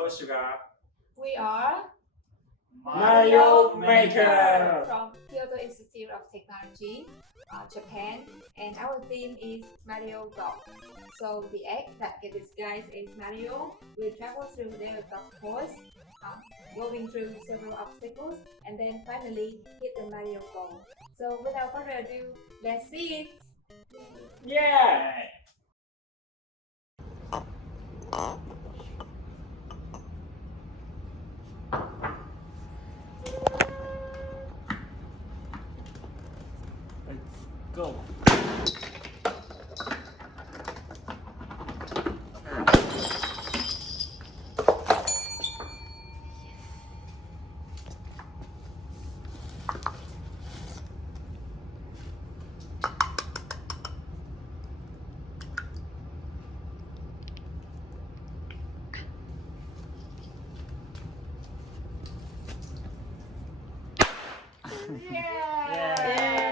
GKO SUGAR We are Mario Maker from Kyoto Institute of Technology, Japan, and our theme is Mario Golf. So the egg that gets disguised as Mario will travel through the golf course, going through several obstacles, and then finally hit the Mario goal. So without further ado, let's see it! Yeah! Let's go! Yeah! Yeah!